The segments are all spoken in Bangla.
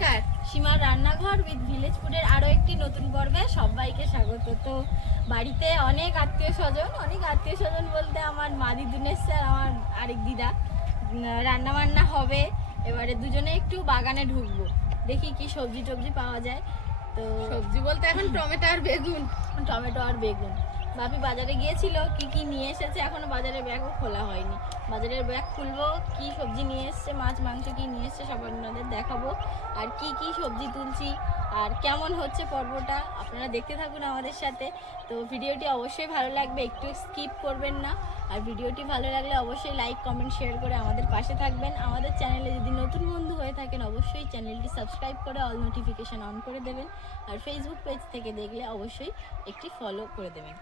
নমস্কার, সীমার রান্নাঘর উইথ ভিলেজ ফুডের আরো একটি নতুন পর্বে সবাইকে স্বাগত। তো বাড়িতে অনেক আত্মীয় স্বজন বলতে আমার মা দিদুন এসছে আর আমার আরেক দিদা। রান্না বান্না হবে, এবারে দুজনে একটু বাগানে ঢুকবো, দেখি কি সবজি টবজি পাওয়া যায়। তো সবজি বলতে এখন টমেটো আর বেগুন। বাপি বাজারে গিয়েছিল, কি কি নিয়ে এসেছে এখনো বাজারের ব্যাগও খোলা হয়নি। বাজারের ব্যাগ খুলবো, কি সবজি নিয়ে এসছে, মাছ মাংস কি নিয়ে এসছে সব আপনাদের দেখাবো, আর কি কি সবজি তুলছি আর কেমন হচ্ছে পর্বটা আপনারা দেখতে থাকুন আমাদের সাথে। তো ভিডিওটি অবশ্যই ভালো লাগবে, একটু স্কিপ করবেন না। আর ভিডিওটি ভালো লাগলে অবশ্যই লাইক কমেন্ট শেয়ার করে আমাদের পাশে থাকবেন। আমাদের চ্যানেলে যদি নতুন বন্ধু হয়ে থাকেন অবশ্যই চ্যানেলটি সাবস্ক্রাইব করে অল নোটিফিকেশান অন করে দেবেন। আর ফেসবুক পেজ থেকে দেখলে অবশ্যই একটি ফলো করে দেবেন।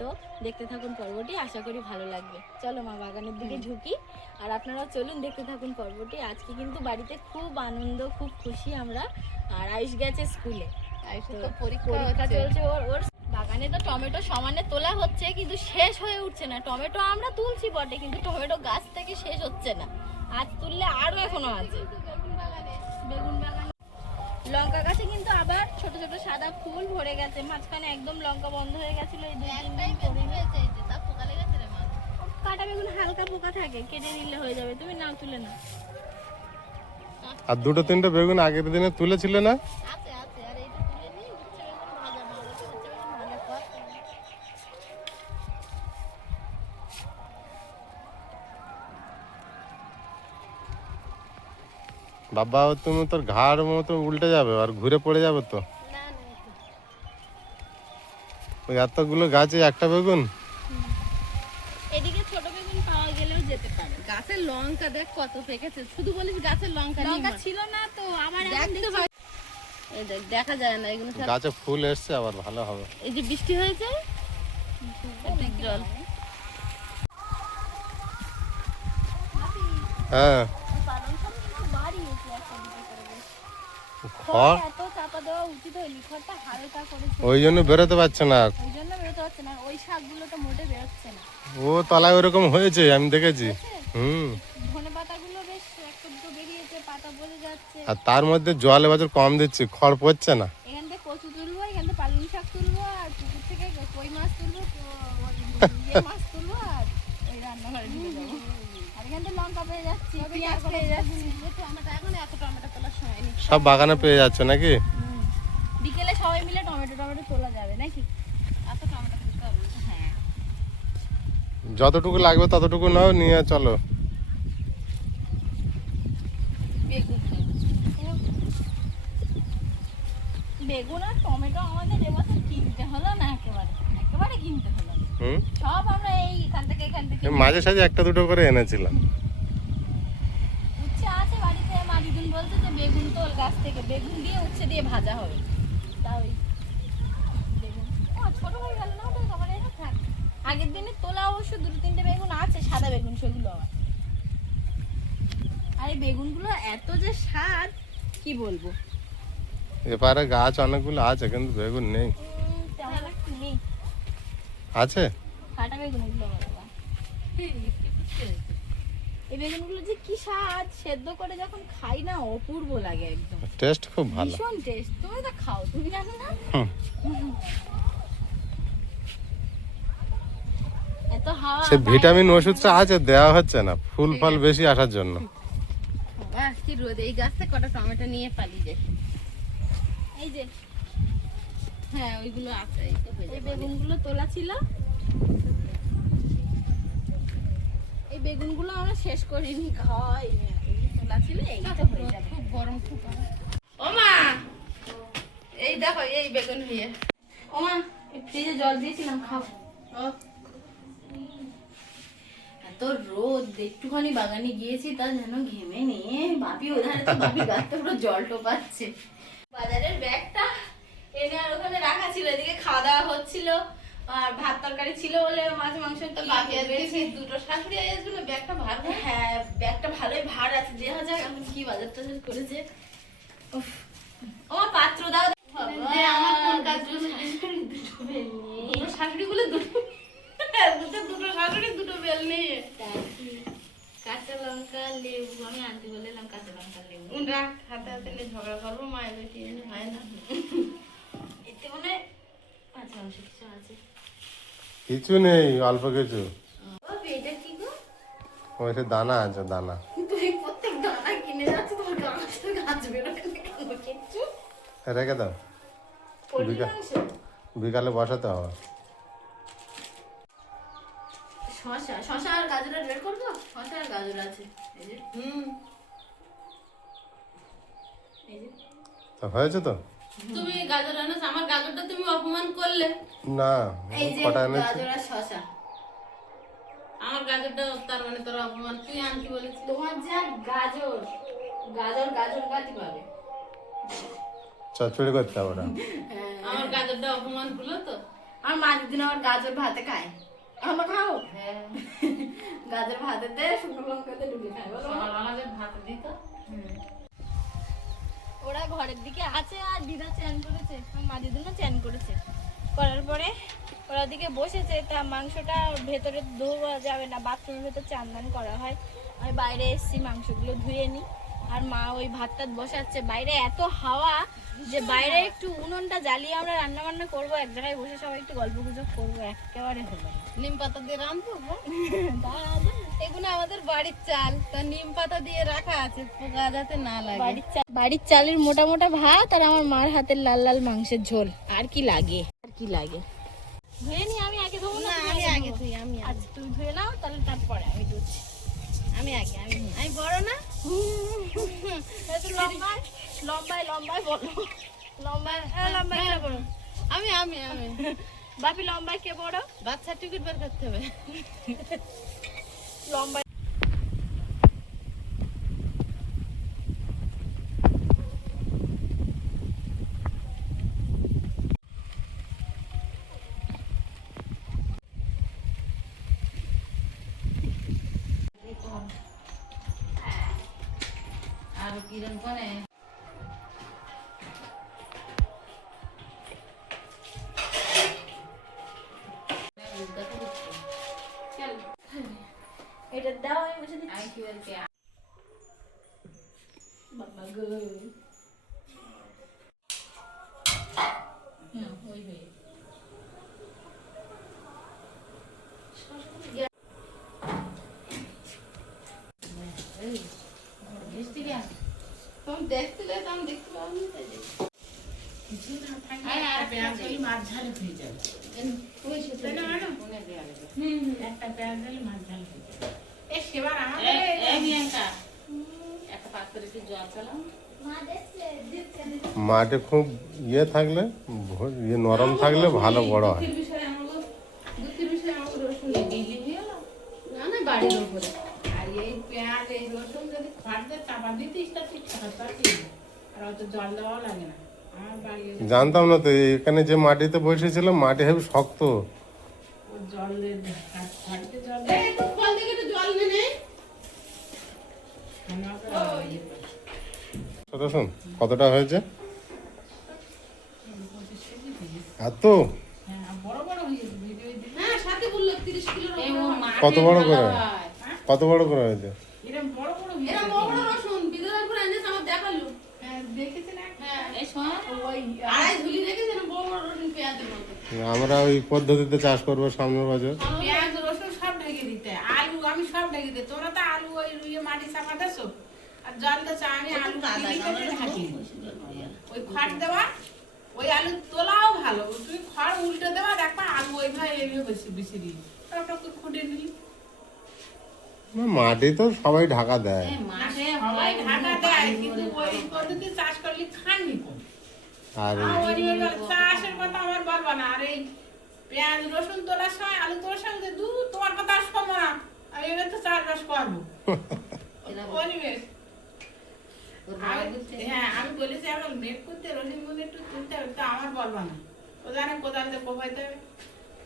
তো দেখতে থাকুন পর্বটি, আশা করি ভালো লাগবে। চলো মা বাগানের দিকে ঝুঁকি, আর আপনারাও চলুন দেখতে থাকুন পর্বটি। আজকে কিন্তু বাড়িতে খুব আনন্দ, খুব খুশি আমরা। আর আয়ুষ গেছে স্কুলে, তো পরীক্ষা চলছে ওর। বাগানে তো টমেটো সমানে তোলা হচ্ছে কিন্তু শেষ হয়ে উঠছে না। টমেটো আমরা তুলছি বটে কিন্তু টমেটো গাছ থেকে শেষ হচ্ছে না। আজ তুললে আরো এখনো আছে। বেগুন বাগান, লঙ্কা গাছে কিন্তু আবার ছোট ছোট সাদা ফুল ভরে গেছে। মাঝখানে একদম লঙ্কা বন্ধ হয়ে গেছিল, এই 2-3 দিন কাটা বেগুন হালকা পোকা থাকে, কেটে নিলে হয়ে যাবে। তুমি নাও, তুলে নাও। আর দুটো তিনটে বেগুন আগের দিনে তুলেছিলে না? আছে আছে, আর এইটা তুলে নিই, উচ্ছে বেগুন ভাজা ভালো, উচ্ছে বেগুন ভাজা কর। বাবা তুমি তোর ঘাড় মতো উল্টে যাবে আর ঘুরে পড়ে যাবে তো। না না, ওই এতগুলো গাছে একটা বেগুন। এদিকে ছোট বেগুন পাওয়া গেলেও যেতে পারে। গাছের লঙ্কা দেখ কত পেকেছে, শুধু বলিস গাছের লঙ্কা লঙ্কা ছিল না তো আবার এখন দেখতে দেখছি। পাই, এই দেখ দেখা যায় না এগুলো সব। গাছে ফুল এসছে, আবার ভালো হবে। এই যে বৃষ্টি হয়েছে একটু জল। হ্যাঁ, পালং শাক কিন্তু বাড়িয়েছে একটা দুটো করে বেশ। খড় এত চাপা দেওয়া উচিত হয়নি, খড়টা হালকা করেছে, ওই জন্য বেরোতে পারছে না। ওই জন্য বেরোতে পারছে না। ওই শাকগুলো তো মোটে বেরোচ্ছে না। ও তলায় ওরকম হয়েছে, আমি দেখেছি। ধনে পাতাগুলো বেশ একটা দুটো বেরিয়েছে, পাতা বোঝা যাচ্ছে। আর তার মধ্যে জল এবছর কম দিচ্ছি, খড় পড়ছে না। এখান থেকে কচু তুলবো, এখান থেকে পালং শাক তুলবো, আর পুকুর থেকে কই মাছ তুলবো, মাছ তুলবো, আর ওই রান্নাঘরে ঢুকে যাবো। আর এখান থেকে লঙ্কা পেয়ে যাচ্ছি, পেঁয়াজ পেয়ে যাচ্ছি। টমেটো এখন এত টমেটো তোলার সময় নেই। সব বাগানে পেয়ে যাচ্ছে নাকি? বিকেলে সবাই মিলে টমেটো তোলা যাবে নাকি? এত টমেটো তুলতে হবে। হ্যাঁ, যতটুকু লাগবে ততটুকু নাও, নিয়ে চলো। বেগুন আর টমেটো আমাদের এবছর কিনতে হলো না, একেবারে কিনতে হলো না। সব আমরা এখান থেকে মাঝে সাঝে একটা দুটো করে এনেছিলাম। উচ্ছে আছে বাড়িতে, মা দিদুন বলছে যে বেগুন তোল গাছ থেকে, বেগুন দিয়ে উচ্ছে দিয়ে ভাজা হবে। তাও বেগুন ছোট হয়ে গেল না, ওটা তোমার এটা থাক। আগের দিনে তোলা অবশ্য 2-3টে বেগুন আছে, সাদা বেগুন, সেগুলো আবার। আর এই বেগুনগুলো এত যে স্বাদ কি বলবো। এবারে গাছ অনেকগুলো আছে কিন্তু বেগুন নেই। তেমন একটু নেই, আছে কাটা বেগুন এগুলো বাবা। এই বেগুনগুলো যে কি স্বাদ, সেদ্ধ করে যখন খাই না অপূর্ব লাগে, একদম টেস্ট খুব ভালো। ভীষণ টেস্ট। তুমি তো খাও, তুমি জানো না? এত হাওয়া, সে ভিটামিন ওষুধটা আছে, দেওয়া হচ্ছে না ফুল ফল বেশি আসার জন্য। বাহ কি রোদ, এই গাছ থেকে কটা টমেটো নিয়ে পালিয়ে যাই। এই যে হ্যাঁ ওইগুলো আছে, এই তো হয়ে এই যাবে। বেগুনগুলো তোলা ছিল, এই বেগুনগুলো আমরা শেষ করিনি, খাওয়াই তোলা ছিল, এই তো হয়ে যাবে। খুব গরম, খুব গরম। ও মা, এই দেখো এই বেগুন নিয়ে। ও মা, ফ্রিজে জল দিয়েছিলাম, খাও। ও এত রোদ, একটুখানি বাগানে গিয়েছি তা যেন ঘেমে নিয়ে বাপি ওধারে তো বাপি গাছটা পুরো জল টোপাচ্ছে। বাজারের ব্যাগটা এনে আর ওখানে রাখা ছিল, এদিকে খাওয়া দাওয়া হচ্ছিল, আর ভাত তরকারি ছিল বলে মাছ মাংস তো কি বাপি আজকে বেশি। সেই দুটো শাশুড়ি আসছিল, ব্যাগটা ভার ভরে। হ্যাঁ, ব্যাগটা ভালোই ভার আছে, যে হাজার এখন কি বাজার টাজার করেছে। উফ, ও মা, পাত্র দাও। যে আমার কোন কাজ দুটো বেল নিয়ে। দুটো শাশুড়ি গুলো দুটো শাশুড়ি দুটো বেল নিয়ে। কাঁচা লঙ্কা লেবু আমি আনতে বললাম কাঁচা লঙ্কা লেবু রাখ, হাতে হাতে নিয়ে ঝগড়া করবো, মায়ের বেশি হয় না। এতে মনে হয় মাছ মাংস কিছু আছে। কিছু নেই, অল্প কিছু। বাবা, এটা কি গো? ওই সে দানা আছে, দানা। তুই প্রত্যেক দানা কিনে যাচ্ছ, তোমার গাছ থেকে গাছ বেরোয় না কেন কিচ্ছু? রেখে দাও, পোলট্রি বিকা- মাংস? বিকালে বসাতে হবে। শশা শশা আর গাজরের বের করবো। শশা আর গাজর আছে এই যে। এই যে তো হয়েছে তো? তুমি গাজর আনো, আমার গাজরটা তুমি অপমান করলে। না, এই যে কটা এনেছি। গাজর আর শশা। আমার গাজরটা তার মানে তোর অপমান, তুই আনতে বলেছিস। তোমার যা গাজর, গাজর গাজর গাছই পাবে। চচ্চড়ি করতে হবে ওটা। আমার গাজরটা অপমান হলো তো। আর মাঝ দিন আমার গাজর ভাতে খায়, আমরা খাও হ্যাঁ, গাজর ভাতেতে শুকনো লঙ্কাতে ডুবে খায়, বলো। সকালবেলা ভাত দিত। ওরা ঘরের দিকে আছে আর দিদা চ্যান করেছে, মা দিদুনও চ্যান করেছে, করার পরে ওরা ওদিকে বসেছে। তা মাংসটা ভেতরে ধোয়া যাবে না, বাথরুমের ভেতর চান্দান করা হয়। আমি বাইরে এসেছি মাংসগুলো ধুয়ে নিই, আর মা ওই ভাতটা বসাচ্ছে। বাইরে এত হাওয়া যে বাইরে একটু উনুনটা জ্বালিয়ে আমরা রান্না বান্না করবো, এক জায়গায় বসে সবাই একটু গল্প গুজব করবো, একেবারে হলো না। নিম পাতা দিয়ে রাঁধবো। এগুলো আমাদের বাড়ির চাল, তা নিম পাতা দিয়ে রাখা আছে পোকা যাতে না লাগে। বাড়ির চালের মোটা মোটা ভাত আর আমার মার হাতের লাল লাল মাংসের ঝোল, আর কি লাগে, আর কি লাগে। ধুয়ে নি, আমি আগে ধোবো না? আমি আগে ধুই, আমি আচ্ছা তুমি ধুয়ে নাও, তাহলে তারপরে আমি ধুচ্ছি। আমি আগে, আমি বড় না? লম্বায় লম্বায় লম্বায় বলো, লম্বায় লম্বায় কে বড়? আমি আমি আমি বাপি লম্বায় কে বড়? বাচ্চা টিকিট বের করতে হবে। লম্বায় আর কিরণ কোনে এটা দাও, আমি বসে দিচ্ছি। আমি কি বলছি বাবা গো, ওই হয়ে মিষ্টি কেন তুমি দেখছিলে তো, আমি দেখতে পাবো না, তাই দেখছি। একটা পেঁয়াজ হলে মাছ ঝাল হয়ে যাবে। ওই সাথে কোনে দেওয়া যাবে। একটা পেঁয়াজ দিলে মাছ ঝাল হয়ে যাবে। এই সেবার আমাদের একটা পাত্রে একটু জল চালাম। মা দেখছে, দিচ্ছে, মাটি খুব ইয়ে থাকলে, ইয়ে নরম থাকলে ভালো বড় হয়। দুঃখের বিষয় আমাকে রসুন বিলি হয়ে গেল। না না, বাড়ির উপরে। আর এই পেঁয়াজ এই রসুন যদি খড় দিয়ে চাপা দিতিস তা ঠিকঠাক পারতি। আর অত জল দেওয়াও লাগে না। আমার বাড়ি জানতাম না তো, এখানে যে মাটিতে বসেছিলাম মাটি হেবি শক্ত। ও জল দিয়ে খড়তে জল এই তো কল থেকে একটু জল নে নে। রসুন কতটা হয়েছে? এত হ্যাঁ, বড় বড় হয়ে গেছে ভিডিও দিলে। হ্যাঁ, সাথে বললো 30 কিলোর এই ও উপরে। মাঠে কত বড় করে? ভালো হয়। কত বড় করে হয়েছে? এরম বড় বড় হয়ে এরা গেছে। বড় বড় রসুন বিদ্যালয়পুর এনেছে, আমার দেখালো। হ্যাঁ, দেখেছি না? হ্যাঁ, এই শোন, ওই আড়াই ঝুলি রেখেছে না, বড় বড় রসুন পেঁয়াজের মতো। আমরা ওই পদ্ধতিতে চাষ করবো সামনের বছর। পেঁয়াজ রসুন সব ঢেকে দিতে, আলু আমি সব ঢেকে দিই। তোরা তো আলু ওই রুইয়ে মাটি চাপা দেছো আর জল দেছো, আমি আলু বিলি করে ঢাকি। ওই খড় দেওয়া, ওই আলু তোলাও ভালো। তুমি খড় উল্টে দেওয়া, দেখবা আলু ওইভাবে এইভাবে বেশি বেশি দিই, টক করে খুঁটে নিলি। না, মাটি তো সবাই ঢাকা দেয়। এই মাঠে সবাই ঢাকা দেয়, কিন্তু ওই পদ্ধতি চাষ করলে খাননি কম। আর আর ওই চাষের কথা আমার বলবো না। আর এই পেঁয়াজ রসুন তোলার সময় আলু তোলার সঙ্গে তোমার কথা আর শোনো না। আমি এবার তো চাষবাস করবো পরিবেশ। হ্যাঁ, আমি বলেছি আমরা মেঘ করতে রসুন গুলো একটু তুলতে হবে, তা আমার বলবো না। ও জানে কোদাল দিয়ে কোপাইতে হবে।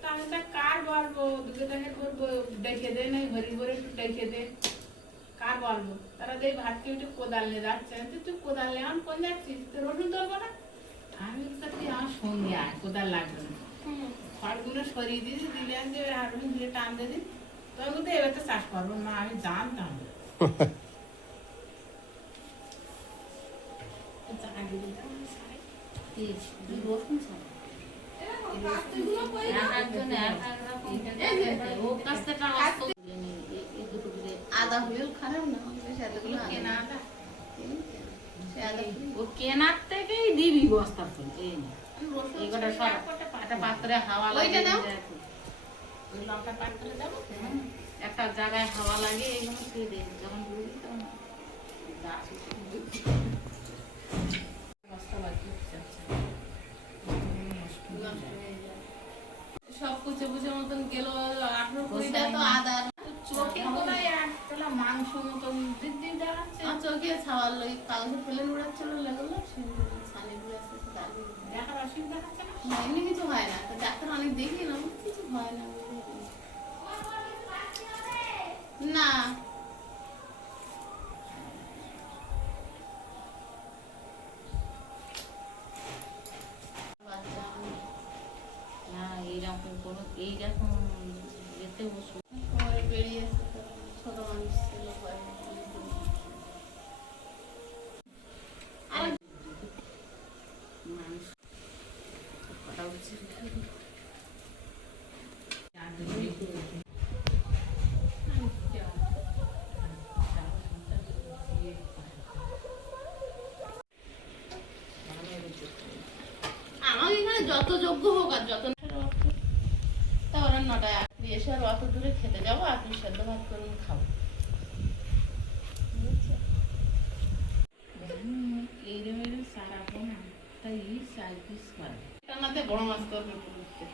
তা আমি তা কার বলবো, দুটো দেখে করবো, দেখে দে নাই ভরি ভরে একটু দেখে দে, কার বলবো? তারা যে ভাতকে একটু কোদাল নিয়ে যাচ্ছে, তুই কোদাল নিয়ে আমার কোন যাচ্ছিস, তুই রসুন তুলবো না? আমি বলছি, তুই আমার সঙ্গে আয়, কোদাল লাগবে না। খড়গুলো সরিয়ে দিয়েছি, দিলে আর রসুন দিয়ে টান দিয়ে দিই, তবে তো এবার তো চাষ করবো না, আমি জানতাম না। এই রসুন ছাড়া আদা হলেও খারাপ না, কেনা আদা ও কেনার থেকেই দিবি বস্তা ফুল এই নে। এই কটা সব একটা পাত্রে হাওয়া লাগে, ওই লঙ্কা পাত্রে দেবো। একটা জায়গায় হাওয়া লাগে, এইগুলো ছুঁয়ে দে, যখন ঢুকবি তখন গাছ উঠে। বস্তা বাকি যাচ্ছে। সব কুচে কুচে মতন গেল 18-20টা তো আদা চোখে কোথায় আর তাহলে মাংস মতন দিন দেখাচ্ছে। চোখে ছাওয়ার লোক কাগজে ফেলে উড়াচ্ছিল লাগলো ছানিগুলো আসতে দাঁড়িয়ে দেখার অসুবিধা দেখাচ্ছে না। না, এমনি কিছু হয় না, তো ডাক্তার অনেক দেখিলাম কিছু হয় না। না না এইরকম কোনো এইরকম যেতে ওষুধ বেরিয়েছে, ছোট মানুষ ছিল আর মানুষ কটা উচিত আমার এখানে যত যোগ্য হোক আর যত তা ওরা 9টায় এসে আর অত দূরে খেতে যাবো আর তুই সেদ্ধ ভাত করে খাবো। এইরকম এরকম সারাবো না, তাই সাইজ পিস করে টানাতে বড় মাছ করবে পুকুরতে।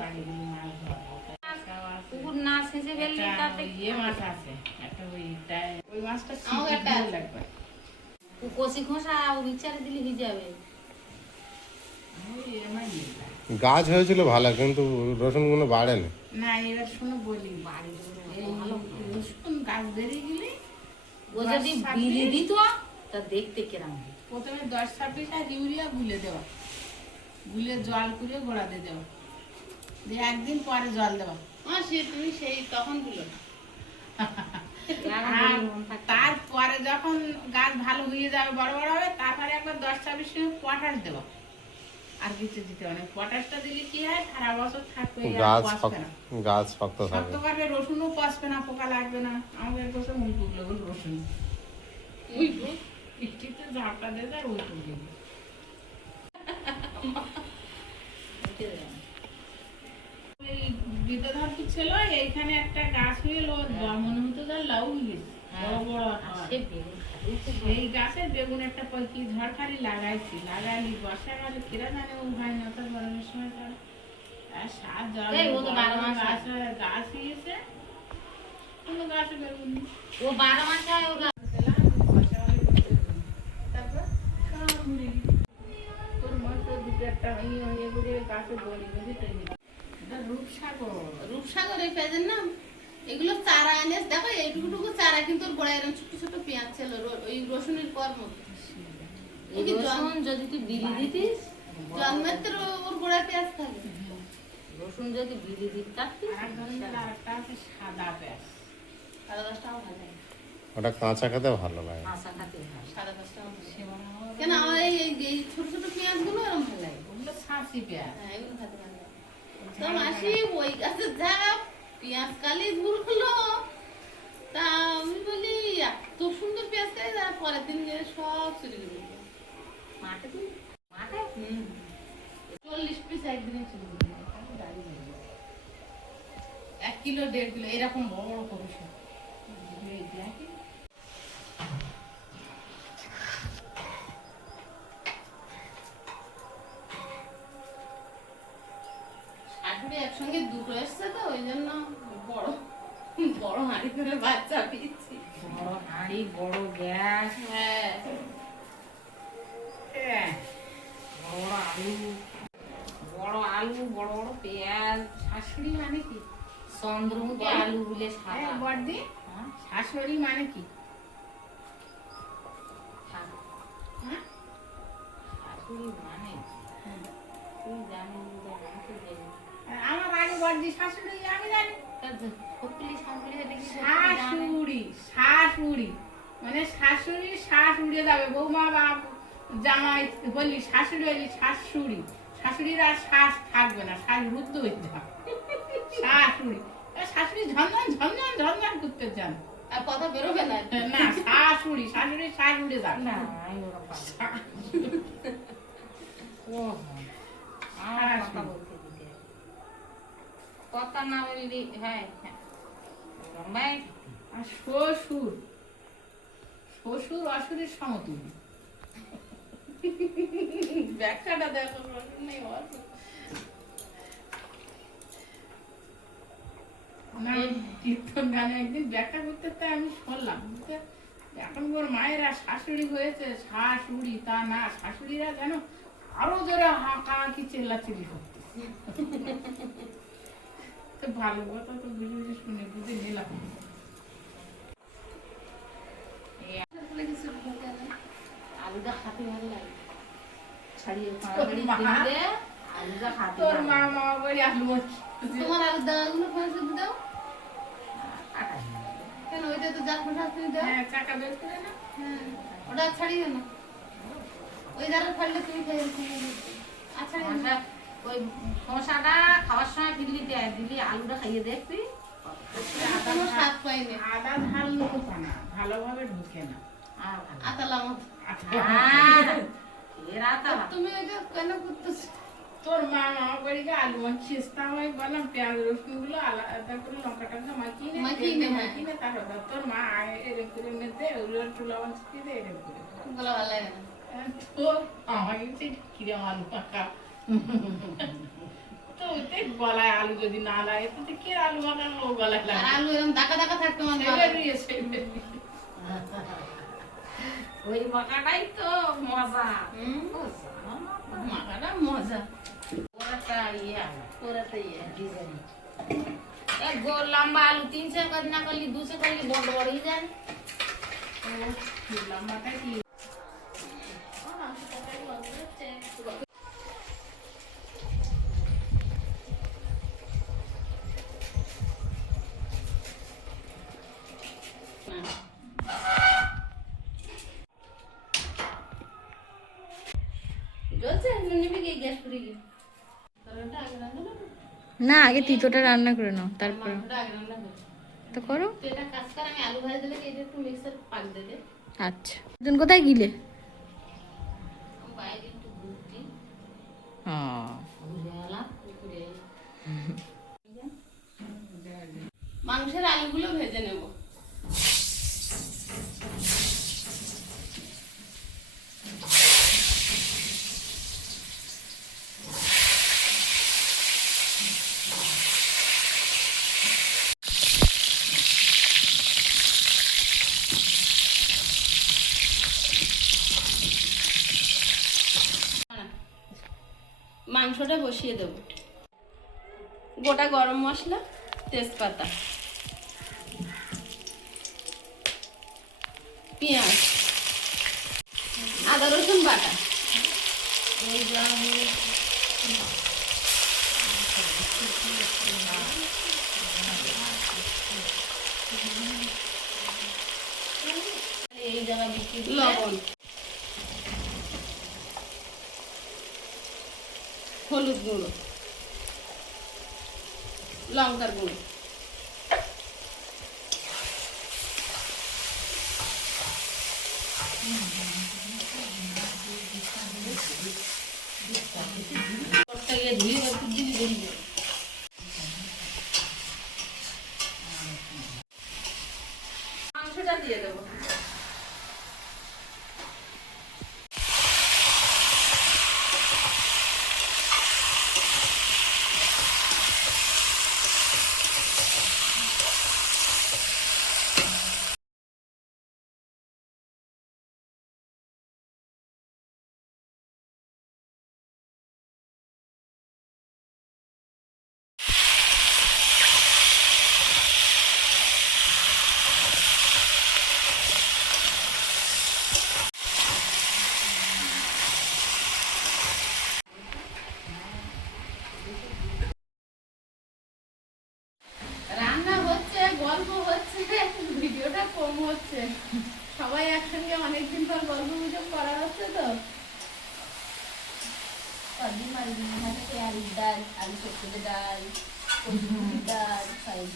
পানিগুলো মাছ ধরবো। পুকুর না শেষে ফেললে তাতে ইয়ে মাছ আছে একটা, ওই মাছটা আমাকে একটা ভালো লাগবে। কষি খোসা বিচারে দিলে হয়ে যাবে। ওই আমার ইয়ে লাগে। গাছ হয়েছিল ভালো, কিন্তু রসুনগুলো বাড়েনি। না এবার শোনো বলি, বাড়ি রসুন গাছ বেরিয়ে গেলে ও যদি বিলি দিত তা দেখতে কেরাম হতো। প্রথমে 10-26 আর ইউরিয়া গুলে দেওয়া, গুলে জল করে গোড়া দিয়ে দেওয়া, দিয়ে একদিন পরে জল দেওয়া। সে তুমি সেই তখন দিল না। আর তারপরে যখন গাছ ভালো হয়ে যাবে, বড় বড় হবে, তারপরে একবার 10-26 পটাশ দেওয়া। আর কিছু দিতে হবে না। পটাশটা দিলে কি হয়, সারা বছর থাকবে, আর গাছ পচবে না। গাছ শক্ত শক্ত থাকে। করবে, রসুনও পচবে না, পোকা লাগবে না। আমাদের কাছে উল্টুগুলো রসুন ইচ্ছিতে ঝাপটা দিয়ে যায়, উল্টু দিয়ে এই বিদ্যাধরপুর ছিল, এইখানে একটা গাছ হয়ে মনে হতো তার লাউ গেছে, বড় বড় হয়। সেই গাছের বেগুন একটা কি ঝড়খালি লাগাইছি, লাগাইলি বর্ষাকালে কেরা জানে ও হয় না, তো গরমের সময় তার সার জল গাছ হয়েছে, কোনো গাছে বেগুন নেই। ও 12 মাস হয় ও গাছ। তারপর সব মুড়ি তোর মতো দুটো একটা ইয়ে করে গাছে বলি বুঝলি, রূপসাগর। রূপসাগরের পেঁয়াজের নাম এগুলো চারা এনে দেখো, এইটুকুটুকু চারা কিন্তু ওর গোড়ায় এরকম ছোট ছোট পেঁয়াজ ছিল, ওই রসুনের কর্ম। রসুন যদি তুই বিলি দিতিস, জন্মের তো ওর গোড়ায় পেঁয়াজ থাকে। রসুন যদি বিলি দিতি আর ধরনের আরেকটা আছে সাদা পেঁয়াজ। 10.5 টাকা ভালো লাগে, ওটা কাঁচা খেতে ভালো লাগে। কাঁচা খাতে ভালো। 10.5 টাকা সেমন আমার কেন আমার এই ছোট ছোট পেঁয়াজ গুলো এরকম ভালো লাগে। ওগুলো ছাঁচি পেঁয়াজ। হ্যাঁ, এগুলো খেতে ভালো লাগে। তো মাসি ওই গাছে যা পেঁয়াজ কালি ধরলো, তা আমি বলি এত সুন্দর পেঁয়াজ কালি, তার পরের দিন গিয়ে সব চুরি করে দিল। মাঠে তুই মাঠে 40 পিস একদিনে চুরি করে দিল। 1 কিলো 1.5 কিলো এরকম বড় বড় কবিস। শাশুড়ি একসঙ্গে দুটো এসছে তো ওই জন্য বড় বড় হাঁড়ি করে বাচ্চা পিচ্ছি। বড় হাঁড়ি, বড় গ্যাস, হ্যাঁ, বড় আলু, বড় আলু, বড় বড় পেঁয়াজ। শাশুড়ি মানে কি? চন্দ্রমুখী আলু বলে সাদা। বড়দি শাশুড়ি মানে কি? হ্যাঁ? শাশুড়ি মানে তুই জানি, আমার আগে বড়দি শাশুড়ি আমি জানি। শাশুড়ি শাশুড়ি মানে শাশুড়ি শ্বাস উড়ে যাবে, বৌমা বাপ জামাই বললি শাশুড়ি বললি শাশুড়ি, শাশুড়ির আর শ্বাস থাকবে না, শ্বাস রুদ্ধ হয়ে যাবে। শাশুড়ি শাশুড়ি ঝনঝন ঝনঝন ঝনঝন করতে চান, আর কথা বেরোবে না। না শাশুড়ি শাশুড়ি শ্বাস উড়ে যাবে। না আমি ওরকম পারবো না। ও আর কথা বলতে দিতে হবে। কথা না বললি হ্যাঁ হ্যাঁ ওরকম ভাই আর শ্বশুর শ্বশুর অসুরের সমতুল্য। ব্যাখ্যাটা দেখো, শ্বশুর নেই অসুর। না কীর্তন গানে একদিন ব্যাখ্যা করতে তাই আমি শুনলাম যে এখন ওর মায়েরা শাশুড়ি হয়েছে, শাশুড়ি তা না, শাশুড়িরা যেন আরো জোরে হাঁকাহাঁকি চেল্লাচিল্লি করতে। তো ভালো কথা তো বুঝে বুঝে শুনে বুঝে নিলাম। বলে কিছু বলতে হবে না। আলুটা খাতে ভালো লাগে ছাড়িয়ে তোর মা দিলে আলুটা খাতে তোর ভালো মা লাগে। মা বলি আলু মাখি তোমার আলুর দাওয়াগুলো ফেলে দাও। কাটা নেই। কেন ওইটা তো যা খোসা তুমি দাও। হ্যাঁ চাকা বের করে না। হ্যাঁ, ওটা ছাড়িয়ে না। ওই যারা ফাড়লে তুমি খেয়ে আচ্ছা খোসা ওই খোসাটা খাওয়ার সময় ফিরলি দিলি আলুটা খাইয়ে দেখবি কোনো স্বাদ পাইনি। আদা ঝাল ঢোকা না, ভালোভাবে ঢুকে না। আর ভালো। আতালা মতো। এরা তো তুমি ওইটা কেন করতেছো? তোর মা মামা বাড়িতে আলু মাখি আসতে হয়, বললাম পেঁয়াজ রসুন গুলো আলাদা করে লঙ্কা টঙ্কা মাখিয়ে নে, মাখিয়ে তেল নে, হ্যাঁ। মাখিয়ে নে, তারপর দাও। তোর মা এরকম করে নিতে ওগুলো টুলা মাছিয়ে দে এরকম করে। বলা ভালো লাগে না। তো আমার কাছে কিরম আলু মাখা। তো ওইটাই গলায় আলু যদি না লাগে তো কে আলু মাখা ও গলায় আর লাগে। আলু এরকম দাকা দাকা থাকতো আমার ভালো। বেরিয়ে ওই মাখাটাই তো মজা হুম, ও জানো না তো। মাখাটা মজা। ওর একটা ইয়ে আলু ওরাতে ইয়ে। ডিজাইন এক গোল লম্বা আলু 3 কাজ না করলি 2 করলি বড় বড় হয়ে যায় লম্বাটা কি জ্বলছে? নিবি কি গ্যাস পুড়ে গিয়ে? তরকারিটা আগে রান্না করো। না আগে তিতোটা রান্না করে নাও, তারপর মাংসটা আগে রান্না করো। তো করো। তো এটা কাজ কর, আমি আলু ভাজা দিলে এটা একটু মিক্সার পাক দেবে। আচ্ছা তুমি কোথায় গিলে? বাইরে একটু ঘুরতি, হ্যাঁ ঘুরে এলাম, ঘুরে মাংসের আলুগুলো ভেজে নেব। মাংসটা বসিয়ে দেব। গোটা গরম মশলা, তেজপাতা, পেঁয়াজ, আদা রসুন বাটা, এই জায়গা বিক্রি লবণ, হলুদ গুঁড়ো, লঙ্কার গুঁড়ো, তরকারি ধুয়ে একটু দিবি বেরিয়ে যাবে। মাংসটা দিয়ে দেবো। আর ডিম আছে আলুর ডাল, আলু সেদ্ধ ডাল, কচুর ডাল, সবাই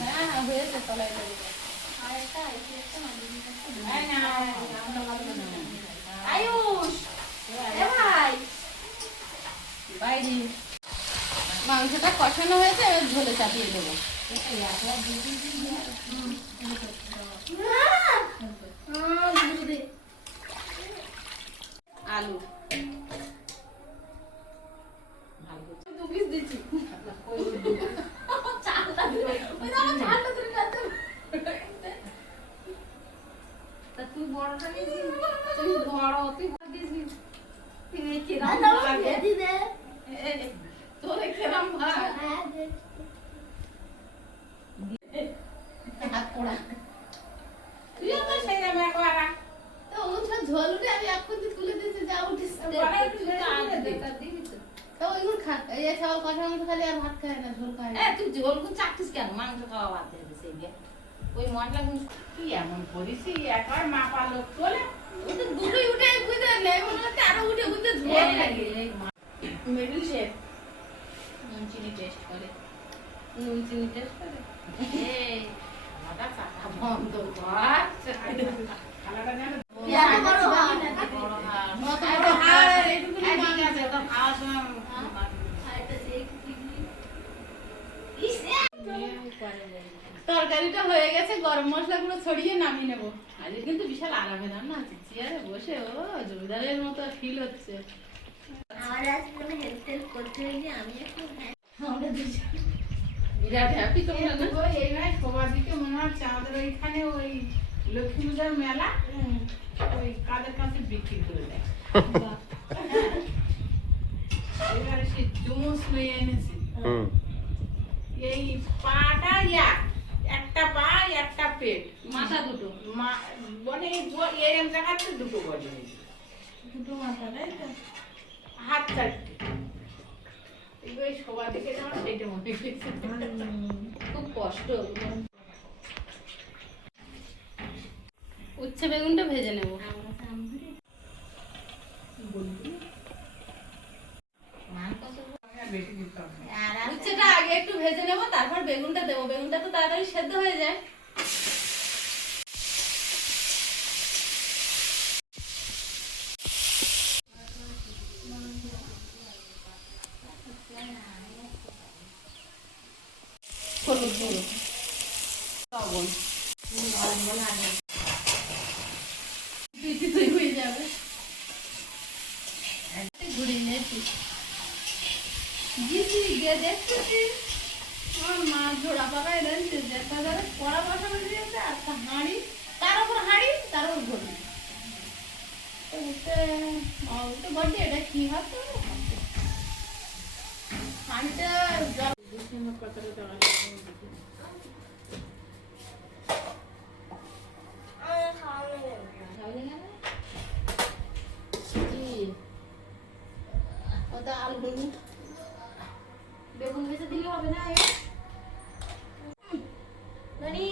হ্যাঁ হয়েছে তলায় লেগে আর একটা আয়ুষ এ ভাই বাইরে মাংসটা কষানো হয়েছে এবার ঝোলে চাপিয়ে দেবো আলু দু পিস দিচ্ছি তা তুই বড়টা নিয়েছিস তুই বড় তুই দিয়েছিস তোরে খেলাম ভাত তুইও তো সেই রকম একবার তো ওটা ঝোল উঠে আমি এখন তুলে দিতে যা উঠিস তো ওইগুলো খা এই চাউল কষা মাংস খালি আর ভাত খায় না ঝোল খায় না তুই ঝোল চাকছিস কেন মাংস খাওয়া বাদ দিয়ে দিছে ওই মশলা তুই এমন করিস একবার মাপা লোক তোলে ওই তো দুটোই উঠে বুঝতে নেই মনে হচ্ছে আরো উঠে বুঝতে ঝোল লাগে মিডল শেপ নুন চিনি টেস্ট করে নুন চিনি টেস্ট করে এই আমাদের চাকা বন্ধ কর খালাটা জানো বড় হাড় বড় হাড় এইটুকু ঠিক আছে তো খাওয়ার সময় তরকারিটা হয়ে গেছে গরম মশলাগুলো ছড়িয়ে নামিয়ে নেবো আজকে কিন্তু বিশাল আরামে রান্না আছে চেয়ারে বসে ও জমিদারের মতো ফিল হচ্ছে আমার আজ কোনো হেল্প টেল্প করতে হয়নি আমি এখন আমরা দুজন বিরাট হ্যাপি তোমরা না ওই এইবার সবার দিকে মনে হচ্ছে আমাদের ওইখানে ওই লক্ষ্মী পূজার মেলা ওই কাদের কাছে বিক্রি করে দেয় এবারে সে জুমুস নিয়ে এনেছে হুম এই পাটা একটা পা একটা পেট মাথা দুটো মানে এরম জায়গাতে দুটো বডি দুটো মাথা তাই তো হাত চারটে এবার সবার দিকে যেমন সেইটা মনে হয়েছে খুব কষ্ট উচ্ছে বেগুনটা ভেজে নেব বেশি দিতে হবে না। উচ্ছেটা আগে একটু ভেজে নেব তারপর বেগুনটা দেবো বেগুনটা তো তাড়াতাড়ি সেদ্ধ হয়ে যায় হলুদ গুঁড়ো লবণ কিছুই হয়ে যাবে ঘুরিয়ে নিয়েছি গিয়েছি গিয়ে দেখতেছি আমার মা ঝোড়া পাকায় রয়েছে দেখা যাবে কড়া বসানো দিয়েছে আর একটা হাঁড়ি তার উপর হাঁড়ি তার উপর ঘড়ি তো বলছি এটা কি হতো হাঁড়িটা ওটা আলু বেগুন ভেজে দিলে হবে না নানি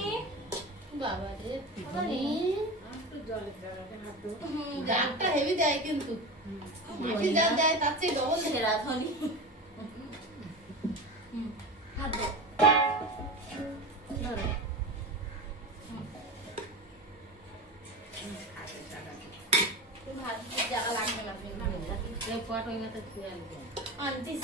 বাবা রে নানি জাগটা হেভি দেয় কিন্তু মাটি যা দেয় তার চেয়ে ডবল দেয় রাধনি হাত দে ধরো ভাত জায়গা লাগবে না পট হয়ে গেছে তুই আনতিস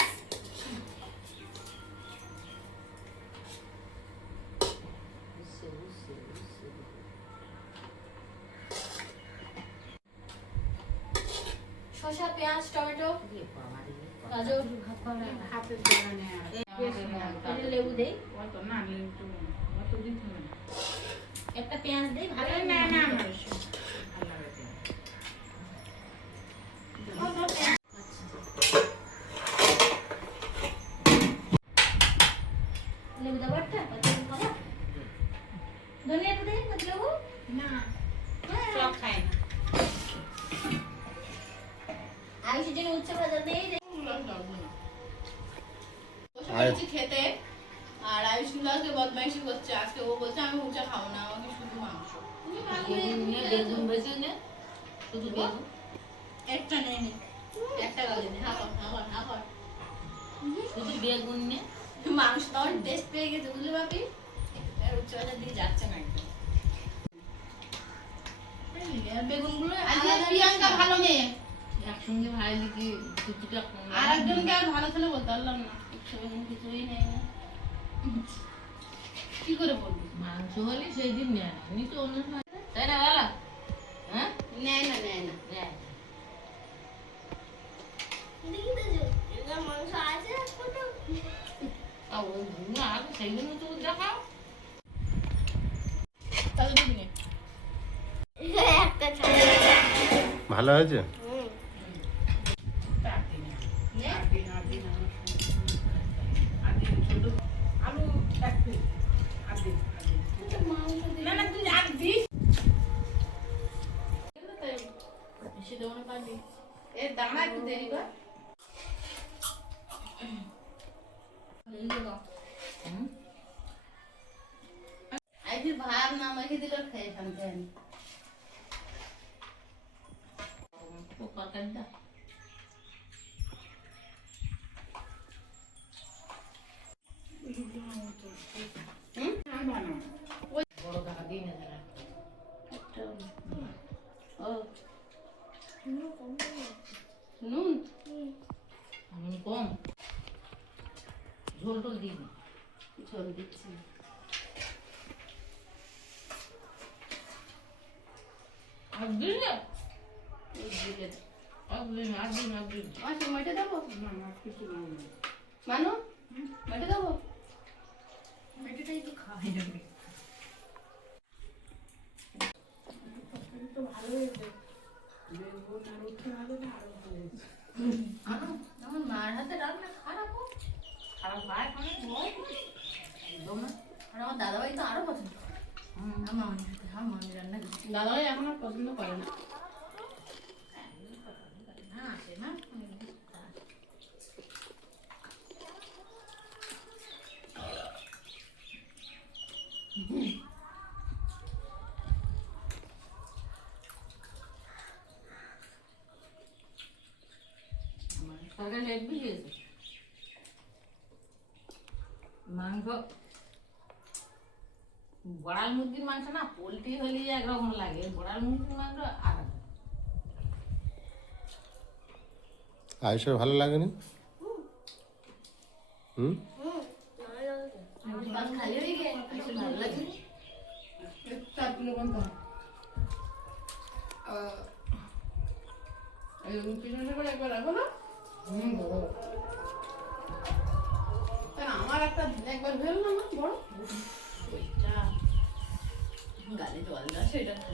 শসা পেঁয়াজ টমেটো গাজর হাতের জায়গা নেই আর। এটা লেবু দেই অত না একটু অত দিতে হবে না। একটা পেঁয়াজ দেই ভালো আরে না না না ভালো লাগে লেবু দেবো একটা খাবো ধনিয়া তো দেই লেবু না সব খায় না আমি সেজন্য উচ্ছে ভাজা দেই বসে পড়েছি খেতে, আর আয়ুষ কিন্তু আজকে বদমাইশি করছে। আজকে ও বলছে আমি উঁচা খাবো না, আমাকে শুধু মাংস। তুমি ভালো বেগুন নিয়ে বেগুন বেশি নে, শুধু বেগুন। একটা নেই নে, একটা গালে নে, হাফ হাফ শুধু বেগুন নে। মাংস তখন টেস্ট পেয়ে গেছে বুঝলি বাপি, আর উচ্চ বাজার দিয়ে যাচ্ছে না একদম। আর বেগুনগুলো আজকে আলাদা প্রিয়াঙ্কা ভালো মেয়ে, একসঙ্গে ভাইলে কি কিছুটা কম আর একজনকে আর ভালো ছেলে বলতে পারলাম না। সেরকম কিছুই নেই না, কি করে বলবি? মাংস হলে সেই দিন নেয় না, নি তো অন্য সময় তাই না বলা? হ্যাঁ নেয় না, নেয় না। নেয়। মাংস আছে আর ওই ভুঙা আছে সেইগুলো তো দেখাও। তাহলে দিবি নে। একটা ভালো হয়েছে? আলু এক পিস না না তুই আর দিস বেশি দেবো না পারবি। এর দানা একটু দেরি কর। আজকে ভাত না মেখে দিল, খেয়ে শান্তি হয়নি। তরকারিটা বড় টাকা দিয়ে নেবে না। ও নুন নুন কম, ঝোল টোল দিবি। ঝোল দিচ্ছি। আর দিলে এই দিকে দে। একদিন একদিন একদিন মাসি মেটে দেবো? না না কিছু না মানু মেটে দেবো? মেটেটাই তো খাওয়াই যাবে। তো ভালো হয়েছে বেগুন আর উঠে ভালো না আরো ভালো হয়েছে আমার মার হাতে রান্না খারাপ হোক, খারাপ হয় খানে ভয় একদম না। আর আমার দাদাভাই তো আরো পছন্দ করে। আমার মামির হাতে, আমার মামির রান্না বেশি। দাদাভাই এখন আর পছন্দ করে না। না আসে না তরকারি হেভি হয়েছে। মাংস বড়াল মুরগির মাংস না, পোলট্রি হলে একরকম লাগে, বড়াল মুরগির মাংস আলাদা। আয়ুষের ভালো লাগেনি? হুম? ভাত খালি হয়ে গিয়ে আসলে ভালো লাগে। চারগুলো বন্ধ পিছনে করে একবার রাখো না। আমার একটা একবার ভেল না বড় ওইটা গালে জল দেওয়া সেটা